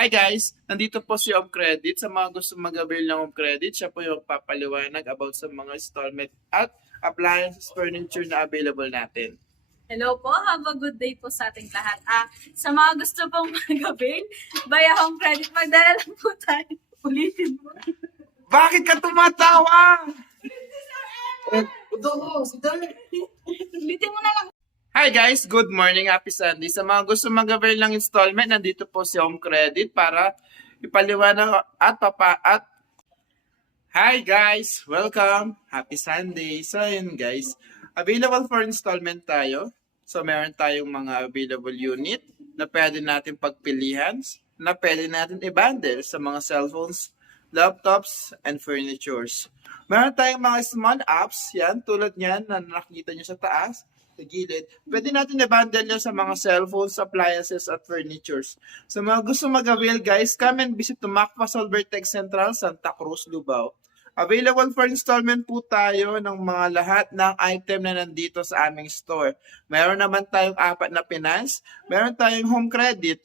Hi guys! Nandito po si Home Credit. Sa mga gusto mag-avail ng Home Credit, siya po yung papaliwanag about sa mga installment at appliances furniture na available natin. Hello po, have a good day po sa ating lahat. Sa mga gusto pong mag-avail, via Home Credit, magdala lang po tayo. Ulitin mo. Bakit ka tumatawa? Ulitin mo na lang. Hi guys! Good morning! Happy Sunday! Sa mga gusto mag-avail ng installment, nandito po si Home Credit para ipaliwanag at Hi guys! Welcome! Happy Sunday! So yun guys, available for installment tayo. So meron tayong mga available unit na pwede natin pagpilihan, na pwede natin i-bundle sa mga cellphones, laptops, and furnitures. Meron tayong mga small apps, yan, tulad yan na nakikita nyo sa taas, sa gilid. Pwede natin i-bundle yan sa mga cellphones, appliances, at furnitures. Sa mga gusto mag-avail guys, come and visit to Macfa Solver Tech Central, Santa Cruz, Lubao. Available for installment po tayo ng mga lahat ng item na nandito sa aming store. Meron naman tayong 4 na finance, meron tayong home credit,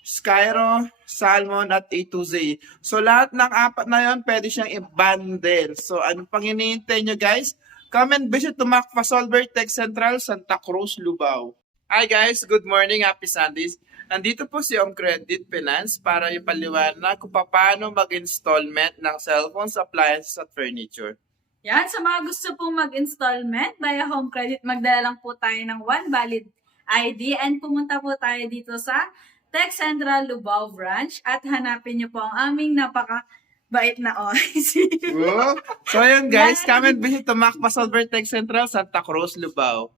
Skyro, Salmon, at A to Z. So lahat ng 4 na yon pwede siyang i-bundle. So ano pang hinihintay nyo guys? Come and visit to Macfa Solver Tech Central, Santa Cruz, Lubao. Hi guys, good morning, happy Sundays. Nandito po si Home Credit Finance para ipaliwanag kung paano mag-installment ng cellphones, appliances, at furniture. Yan, sa mga gusto pong mag-installment, via Home Credit, magdala lang po tayo ng one valid ID and pumunta po tayo dito sa Tech Central Lubao branch at hanapin niyo po ang aming napaka-bait na office. So ayun guys, come and visit to Macfa Solver Tech Central, Santa Cruz, Lubao.